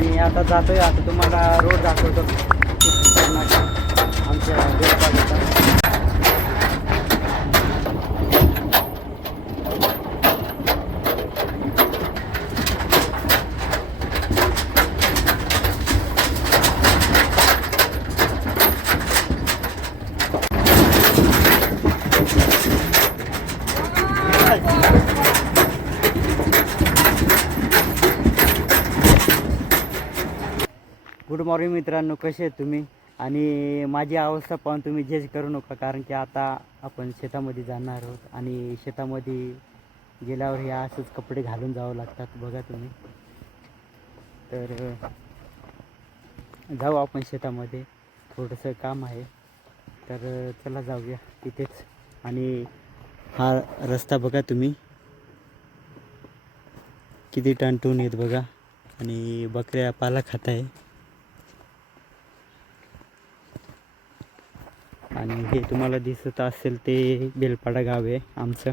आणि आता जातोय. आता तुम्हाला रोड दाखवतो. आमच्या खतरनाक आमच्या मॉर्निंग मित्रांनो कसे आहेत तुम्ही? आणि माझी अवस्था पाहून तुम्ही जज करू नका कारण की आता आपण शेतामध्ये जाणार आहोत आणि शेतामध्ये गेल्यावर हे असंच कपडे घालून जावं लागतात बघा तुम्ही. तर जाऊ आपण शेतामध्ये. थोडंसं काम आहे. तर चला जाऊया तिथेच. आणि हा रस्ता बघा तुम्ही. किती टणटून येत बघा. आणि बकऱ्या पाला खात आहे आणि हे तुम्हाला दिसत असेल ते बेलपाडा गाव आहे आमचं.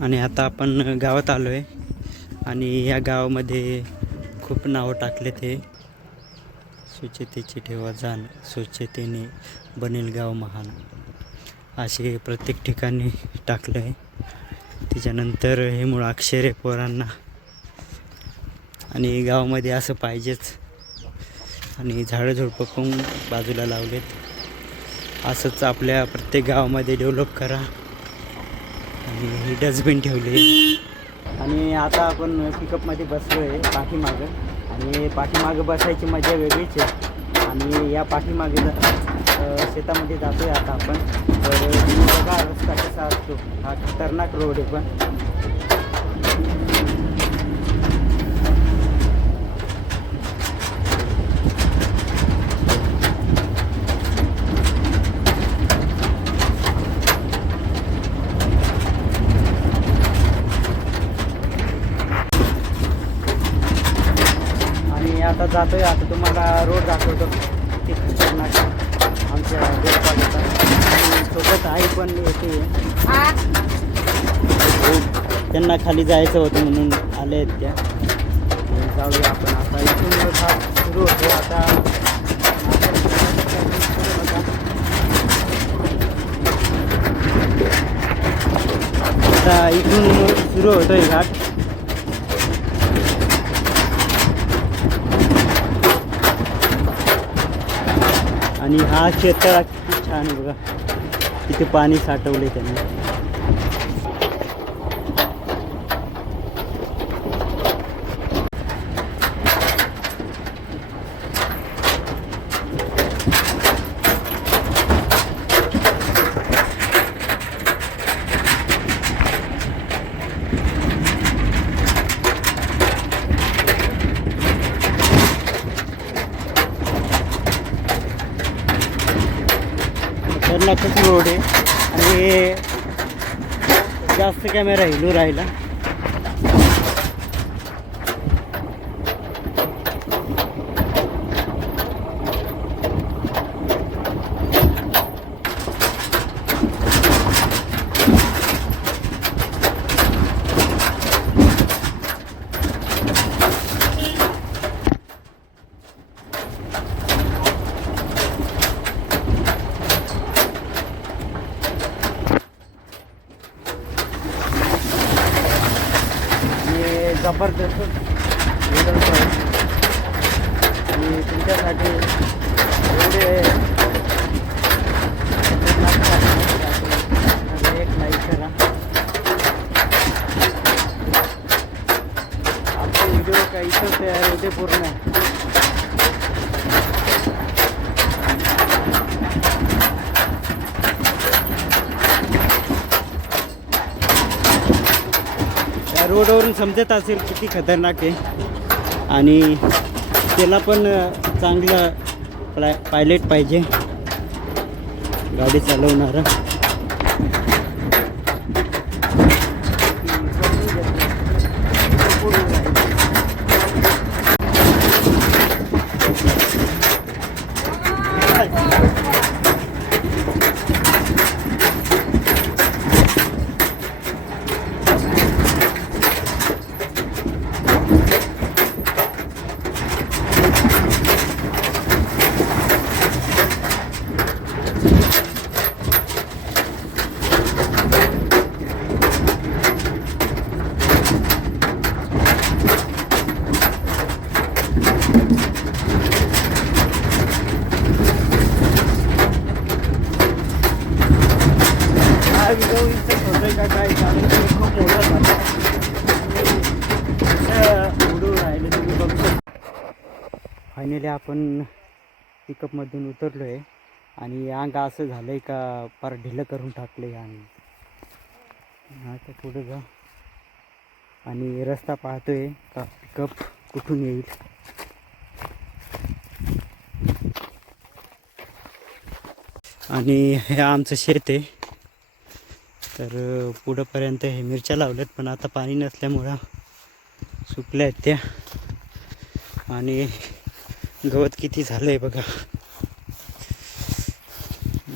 आणि आता आपण गावात आलो आहे आणि या गावामध्ये खूप नावं टाकले ते. स्वच्छतेची ठेवा जाण स्वच्छतेने बनेल गाव महान. असे प्रत्येक ठिकाणी टाकलं आहे त्याच्यानंतर हे मूळ अक्षरे आहे पोरांना. आणि गावामध्ये असं पाहिजेच. आणि झाडं झुडपं पण बाजूला लावलेत. असंच आपल्या प्रत्येक गावामध्ये डेव्हलप करा. आणि डस्टबिन ठेवले. आणि आता आपण पिकअपमध्ये बसलो आहे पाठीमागं. आणि पाठीमागं बसायची मजा वेगळीच आहे. आणि या पाठीमागे शेतामध्ये जातो आहे आता आपण. तर बघा रस्ता कसा असतो. हा खतरनाक रोड आहे पण. आता जातोय. आता तुम्हाला रोड दाखवतो. खतरनाक आहे आमच्या आणि सोबत आई पण येते. त्यांना खाली जायचं होतं म्हणून आले आहेत त्या. जाऊया आपण आता. इथून सुरू होतो. आता आता इथून सुरू होतोय घाट. आणि हा शेतळा किती छान आहे बघा. तिथे पाणी साठवले त्यांनी. खतरनाकच रोड आहे. आणि जास्त कॅमेरा हिलू राहिला आणि जबरदस्त व्हिडिओ आहे. आणि तुमच्यासाठी एवढे खतरनाक एक लाईक करा का काही इथं तयार होते पूर्ण. या रोडवरून समजत असेल किती खतरनाक आहे. आणि त्याला पण चांगलं प्लाय पायलट पाहिजे. गाडी चालवणारा. फायनली आपण पिकअपमधून उतरलो आहे आणि अंग असं झालं आहे का फार ढिलं करून टाकलं आहे अंग आता पुढे जा. आणि रस्ता पाहतोय का पिकअप कुठून येईल. आणि हे आमचं शेत आहे. तर पुढंपर्यंत हे मिरच्या लावल्यात पण आता पाणी नसल्यामुळं सुकल्या आहेत त्या. आणि गवत किती झालं आहे बघा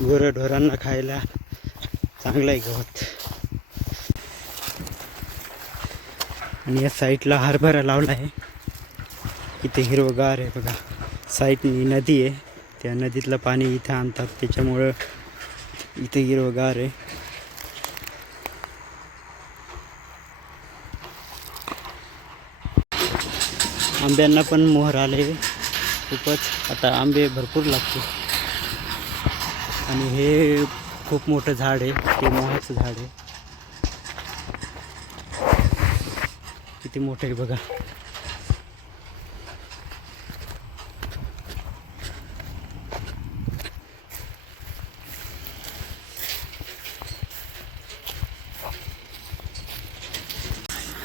गुरंढोरांना खायला चांगलं आहे गवत. आणि या साईडला हरभरा लावला आहे. इथे हिरवगार आहे बघा. साईडनी नदी आहे. त्या नदीतलं पाणी इथं आणतात. त्याच्यामुळं इथे हिरवगार आहे. आंब्यांना पण मोहर आले खूपच आता आंबे भरपूर लागते आणि हे खूप मोठं झाड आहे ते मोहाचं झाड आहे. किती मोठं आहे बघा.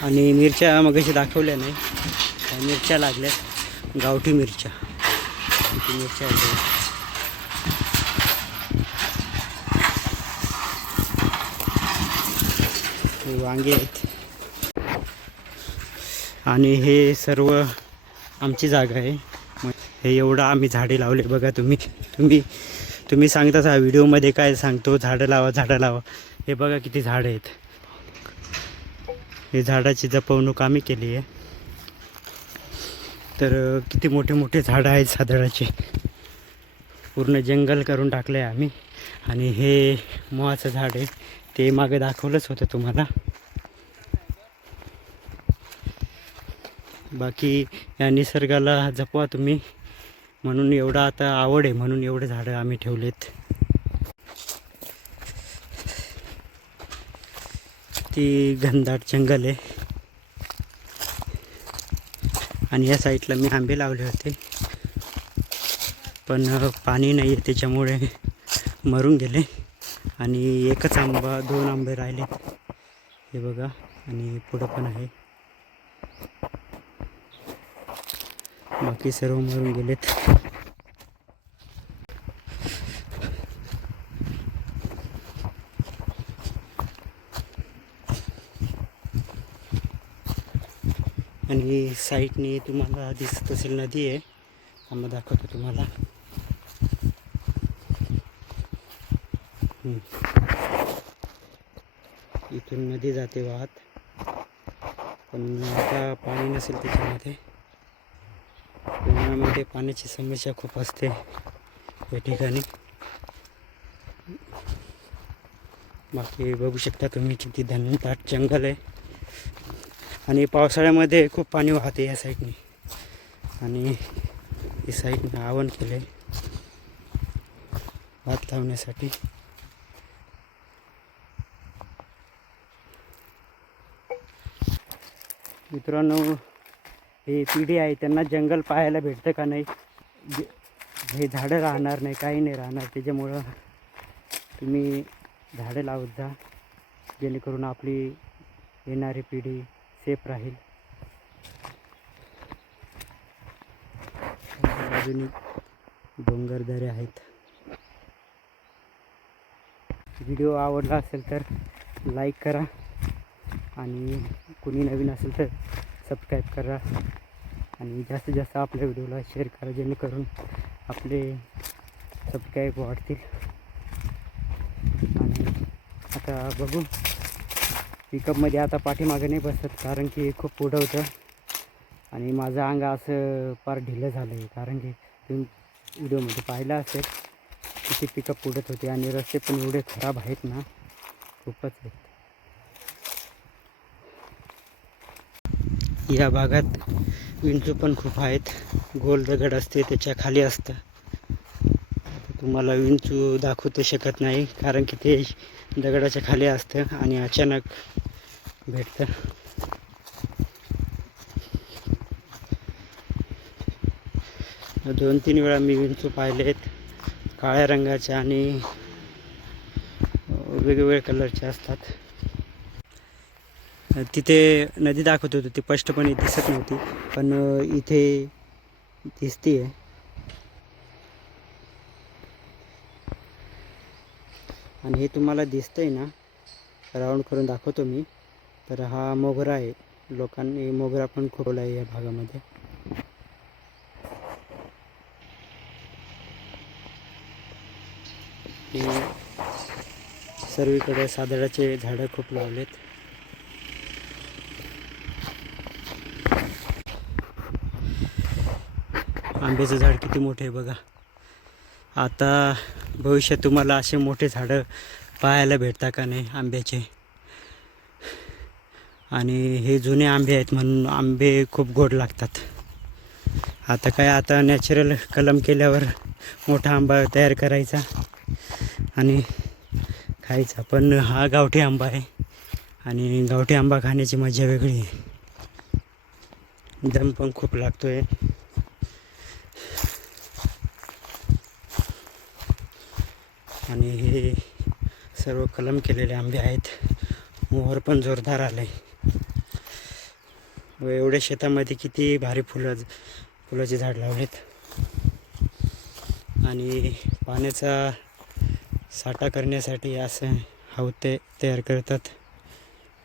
आणि मिरच्या मगाशी दाखवल्या नाही मिरच्या लागल्यात गावठी मिरच्या. किती मिरच्या वांगे आहेत. आणि हे सर्व आमची जागा आहे. मग हे एवढं आम्ही झाडे लावले बघा तुम्ही. तुम्ही तुम्ही सांगताच हा व्हिडिओमध्ये काय सांगतो झाडं लावा झाडं लावा. हे बघा किती झाडं आहेत. हे झाडाची जपवणूक आम्ही केली आहे. तर किती मोठे मोठे झाडं आहेत सादळाचे पूर्ण जंगल करून टाकलं आहे आम्ही. आणि हे मोहाचं झाड आहे. ते मागे दाखवलंच होतं तुम्हाला. बाकी या निसर्गाला जपवा तुम्ही. म्हणून एवढं आता आवड आहे म्हणून एवढे झाडं आम्ही ठेवलेत. ती घनदाट जंगल आहे. आणि या साईडला मी आंबे लावले होते. पण पाणी नाही आहे त्याच्यामुळे मरून गेले. आणि एकच आंबा दोन आंबे राहिले. हे बघा आणि पुढं पण आहे. बाकी सर्व मरून गेलेत आणि साईडने तुम्हाला दिसत असेल नदी आहे. आम्ही दाखवतो तुम्हाला. इथून नदी जाते वाहत. पण आता पाणी नसेल त्याच्यामध्ये. उन्हाळ्यामध्ये पाण्याची समस्या खूप असते या ठिकाणी. बाकी बघू शकता तुम्ही किती धनदाट जंगल आहे. आणि पावसाळ्यामध्ये खूप पाणी वाहते या साईडने. आणि ही साईडने आवण केलं. आहे भात लावण्यासाठी. मित्रांनो हे पिढी आहे त्यांना जंगल पाहायला भेटतं का नाही? जे- हे झाडं राहणार नाही काही नाही राहणार. त्याच्यामुळं तुम्ही झाडं लावत जा. जेणेकरून आपली येणारी पिढी सेफ राहील. बाजूनी डोंगरदरे आहेत. व्हिडिओ आवडला असेल तर लाईक करा आणि कोणी नवीन असेल तर सबस्क्राईब करा आणि जास्तीत जास्त आपल्या व्हिडिओला शेअर करा जेणेकरून आपले सबस्क्राईब वाढतील. आणि आता बघू पिकअपमध्ये आता पाठीमागं नाही बसत कारण की खूप पुढं होतं. आणि माझं अंग असं फार ढिलं झालं आहे कारण की तुम्ही व्हिडिओमध्ये पाहिलं असेल किती पिकअप पुढत होते आणि रस्ते पण एवढे खराब आहेत ना खूपच आहेत. या भागात विंचू पण खूप आहेत. गोल दगड असते त्याच्याखाली असतं. तुम्हाला विंचू दाखवू तर शकत नाही कारण की ते दगडाच्या खाली असतं आणि अचानक भेटतं. दोन तीन वेळा मी विंचू पाहिले आहेत काळ्या रंगाच्या आणि वेगवेगळ्या कलरचे असतात. तिथे नदी दाखवत होती ती स्पष्टपणे दिसत नव्हती पण इथे दिसते आहे आणि हे तुम्हाला दिसतंय ना राऊंड करून दाखवतो मी. तर हा मोगरा आहे. लोकांनी मोगरा पण खोवला आहे या भागामध्ये. सर्वीकडे सादळाचे झाडं खूप लावलेत. आंब्याचं झाड किती मोठं आहे बघा. आता भविष्यात तुम्हाला असे मोठे झाडं पाहायला भेटता का नाही आंब्याचे? आणि हे जुने आंबे आहेत म्हणून आंबे खूप गोड लागतात. आता काय आता नॅचरल कलम केल्यावर मोठा आंबा तयार करायचा आणि खायचा. पण हा गावठी आंबा आहे आणि गावठी आंबा खाण्याची मजा वेगळी आहे. दम पण खूप लागतो आहे आणि हे सर्व कलम केलेले आंबे आहेत. मोहर पण जोरदार आले व एवढ्या शेतामध्ये किती भारी फुलं फुलाचे झाड लावलेत. आणि पाण्याचा साठा करण्यासाठी असं हवते तयार करतात.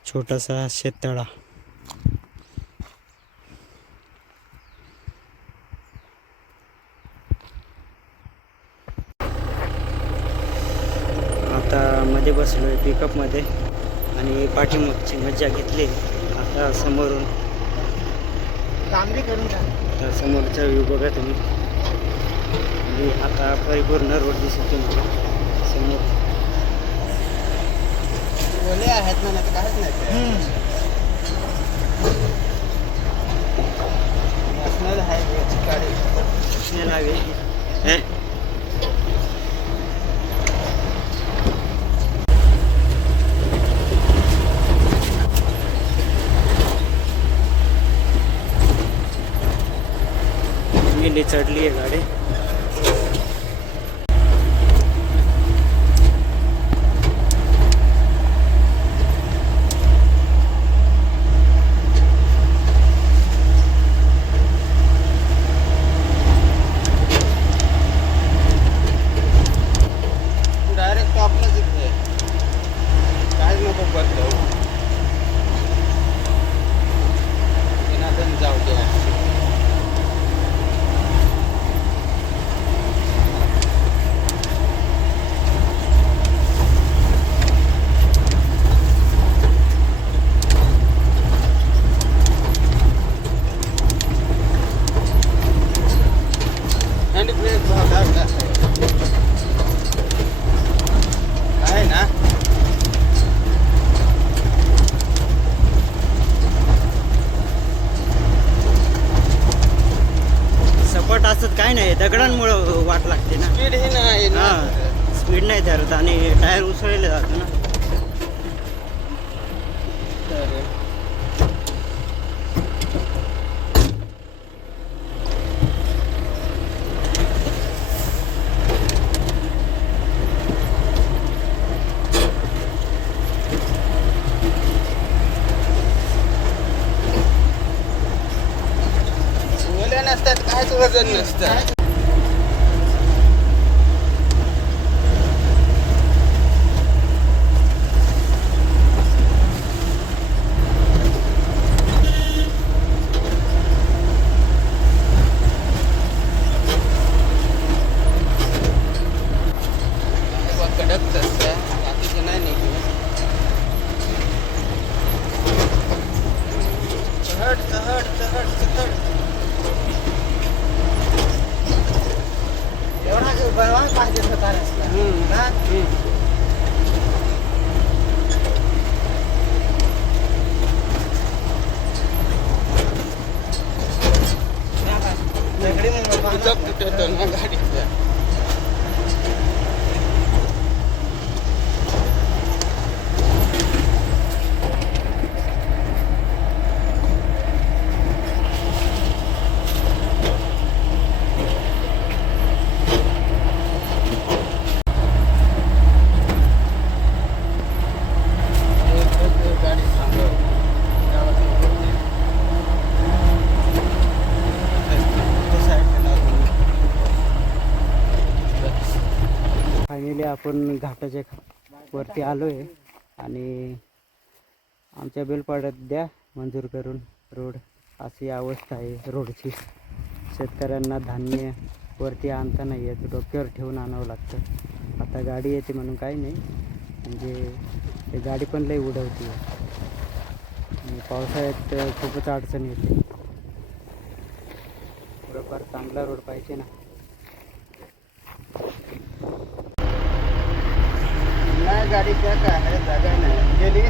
छोटासा शेततळा. मध्ये बसलो आहे पिकअपमध्ये आणि पाठीमागची मज्जा घेतली. आता समोरून करून टाक. आता समोरचा व्ह्यू बघा तुम्ही. आणि आता परिपूर्ण रोड दिसत तुम्हाला समोर. ओले आहेत ना काहीच नाही. नॅशनल हायवेची गाडी. कृष्ण लागे हे चढली आहे गाडी डायरेक्ट टॉपलाच येते काहीच नको बदलू जनार्दन जाऊ दे हँड ब्रेक भाग आहे ना सपाट असत काय नाही दगडांमुळं वाट लागते ना. स्पीड ही नाही ना. हा स्पीड नाही धरत आणि टायर उसळले जातं ना. तर नसतात काहीच वजन नसतं कडक असतं बाकीचे नाही निघू चहट एवढा पाहिजे होता? रस्ता. दगडी. घाटाच्या वरती आलो आहे आणि आमच्या बेलपाड्यात द्या मंजूर करून. रोड अशी अवस्था आहे रोडची. शेतकऱ्यांना धान्य वरती आणता नाही येत डोक्यावर ठेवून आणावं लागतं. आता गाडी येते म्हणून काही नाही. म्हणजे ते गाडी पण लई उडवते. आणि पावसाळ्यात खूपच अडचण येते. थोडंफार चांगला रोड पाहिजे ना. नाही गाडी त्या काय आहे जागा नाही. गेली?